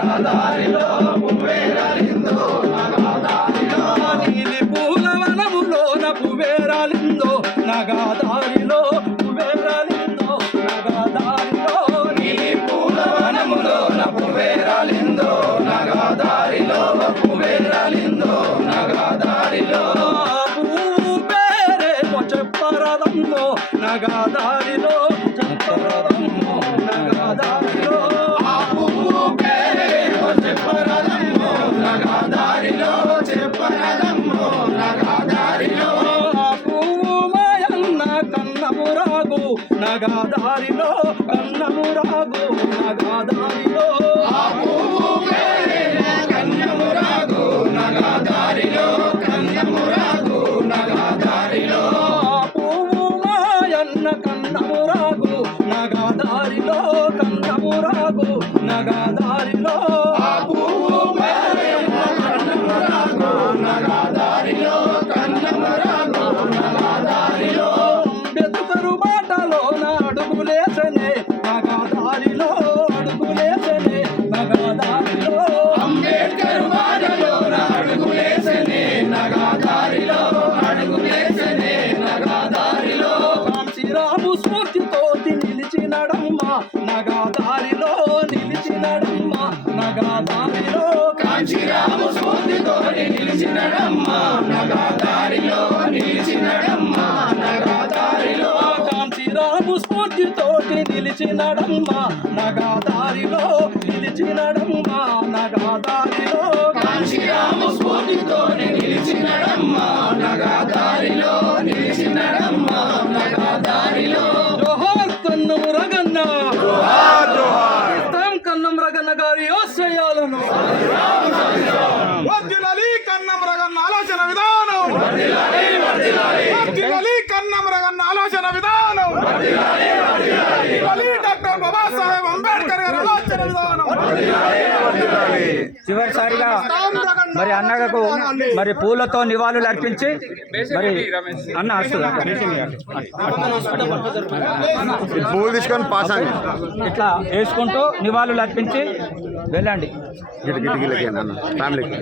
దారిలో పువ్వేరాలిందో నగదారిలో నీలి పూల వనములోన పువ్వేరాలిందో నగదారిలో పువ్వేరాలిందో నగదారిలో నీలి పూల వనములోన పువ్వేరాలిందో నగదారిలో పువ్వేరాలిందో నగదారిలో పువ్వు పేరేమో చెప్పరదమ్మో నగదారిలో చెప్పరదమ్మో నగదారిలో నగదారిలో చెప్పరదమ్మో నగదారిలో పువ్వు మాయన్న కన్నమురాగు నగదారిలో కన్నమురాగు నగదారిలో పువ్వు కన్నమురాగు నగదారిలో కన్నమురాగు నగదారిలో పువ్వు మాయన్న కన్నమురాగు నగదారిలో కన్నమురాగు నగదారిలో నగదారిలో కన్నమరాగు నగదారిలో బెదుకరు బాటలోన అడుగులేసనే నగదారిలో అడుగులేసనే నగదారిలో అంబేద్కర్ బాటలోన అడుగులేసనే నగదారిలో అడుగులేసనే నగదారిలో కాంచీరాము స్ఫూర్తితోటి నిలిచినడమ్మ నగదారిలో నిలిచినడమ్మ నగదారిలో కాంచీరాము స్ఫూర్తితోటి నిలిచినడమ్మ నగదారిలో నిలిచినడమ్మ నగదారిలో కాంచీరాము స్ఫూర్తితోటి నిలిచినడమ్మ నగదారిలో నిలిచినడమ్మ నగదారిలో కాంచీరాము స్ఫూర్తితోటి నిలిచినడమ్మ నగదారిలో నిలిచినడమ్మ నగదారిలో జోహార్ కన్నం రగన్న జోహార్ జోహార్ ఇస్తాం కన్నం రగన్న గారి ఆశయాలను వర్ధిల్లాలి కన్నం రగన్న ఆలోచన విధానం వర్ధిల్లాలి కన్నం రగన్న ఆలోచన విధానం వర్ధిల్లాలి డాక్టర్ బాబాసాహెబ్ అంబేద్కర్ గారి ఆలోచన విధానం చివరిసారిగా మరి అన్నకు మరి పూలతో నివాళులు అర్పించి మరి అన్న పువ్వులు తీసుకొని పాస్ ఇట్లా వేసుకుంటూ నివాళులు అర్పించి వెళ్ళండి గిటిగిటికి అన్న ఫ్యామిలీకి.